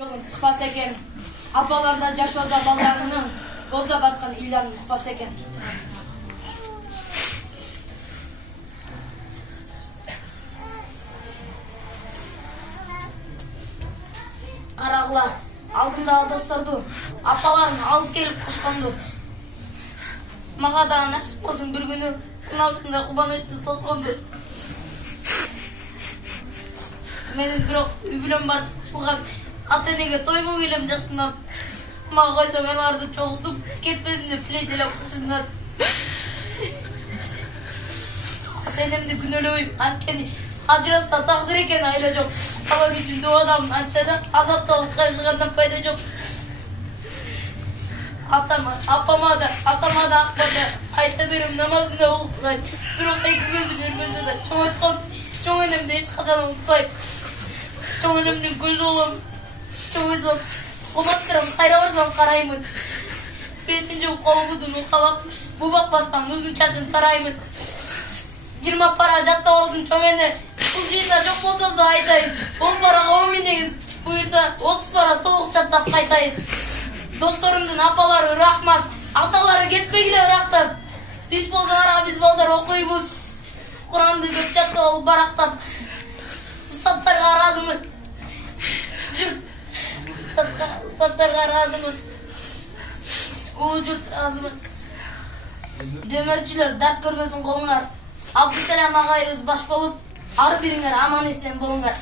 Yolun sıkpasa eкен. Apalarda жашоодо балдарынын боздоп аткан ыйларын укпаса экен. Карагыла, алдымдагы досторду, апаларын алып келип кошконду. Мага да насип болсун бир күнү куналтында кубанычты тосконду. Менин бирок үй бүлөм бар чыгып ата-энеге тойбу келем жашынап. Мага койсо мен аларды чогултуп кетпесин деп тилейт элем кышында. Ата-энемди күнөөлөбөйм, анткени ажыраса тагдыр экен, айла жок. Ала жүзүндө адам антса да азапталып кайгыргандан пайда жок. Апама да акбада айта берем, намазында окуйт. Бирок эки көзү көрбөсө да чоң айткан чоң энемди эч качан унутпайм. Чоң энемдин көзү болом. Чоң эсеп кубаттырам, кайра барсам караймын. Бетин жууп колубудун укалап, бубак баскан узун чачын тараймын. 20 пара жаттап алдым чоң эне. Бул жыйында жок болсо да айтайын. 10 парага 10 минеңиз буйрса 30 пара толук жаттап кайтайын. Досторумдун апалары рахмат, аталары кетпегиле ырактап. Тиз болсоңар, биз балдар окуйбуз. Куранды көп жаттап алып барактап. Устаттарга ыраазымын. Устаттарга ыраазымын. Улуу журт ыраазымын. Демирчилер дарт көрбөсүн колуңар. Абдусалам агайыбыз баш болуп, ар бириңер аман эсен болуңар.